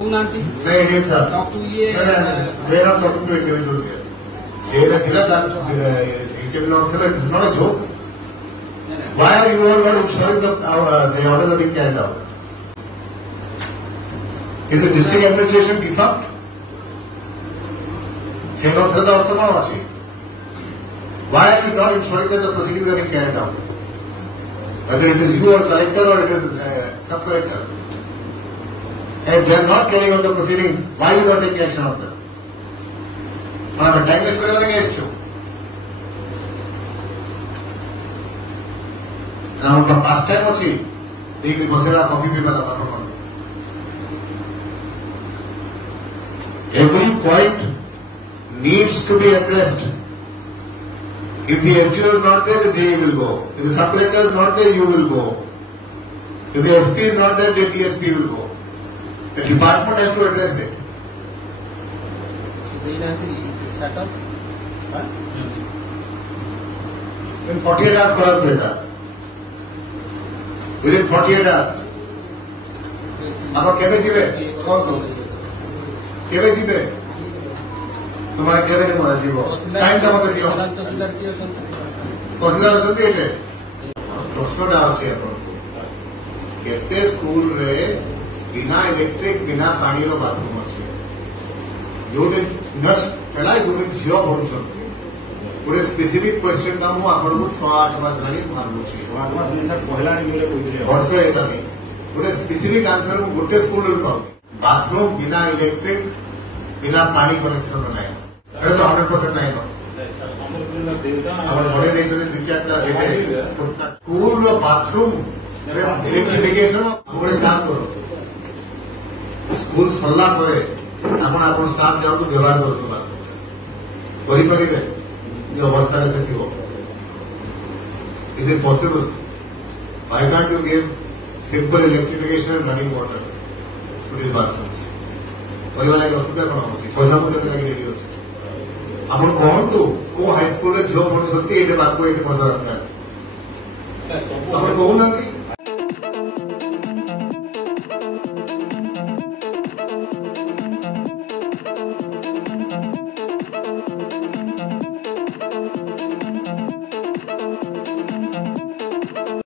नहीं sir, we're not talking to individuals here. It is not a joke. Why are you all not ensuring that the orders are being carried out? Is the district administration defunct? Why are you not ensuring that the proceedings are being carried out? Whether it is you or collector or it is sub-collector. If they are not carrying out the proceedings, why are you not taking action on them? Time waste against you. Now, past time also, they will coffee people. Every point needs to be addressed. If the SDO is not there, the JA will go. If the sub-collector is not there, you will go. If the SP is not there, the DSP will go. The department has to address it. In 48 hours, corrupt data. Within 48 hours. आप केवे जीवे कौन तुम केवे जीवे तुम्हारे केवे नहीं माना जीवो टाइम का मतलब क्यों तहसीलदार असंती है प्रश्न डाल से अपन केते स्कूल रे बिना इलेक्ट्रिक बिना पानी रो बाथरूम अच्छे जोड़े नर्स पहला जोड़े झियो भरून गोटे स्पेसिफिक क्वेश्चन का मुझे आपको 6-8 मास लगे वर्ष गोटे स्पेसिफिक आंसर गोटे स्कूल बाथरूम बिना इलेक्ट्रिक बिना पानी कनेक्शन ना तो 100% नहीं स्कूल बाथरूम इलेक्ट्रिफिकेशन गोटे काम करो स्कूल सरला आप स्टाफ जाओ व्यवहार करें अवस्था से थी is it possible why can't you give simple electrification and running water to this bathrooms परिवार एक असुविधा कौन होची पैसा मुझे लगी रेडी होची आपण कहतु को हाई स्कूल रे झियो पढुछंती एटे बात को एटे पैसा दरकार आपण कहू ना कि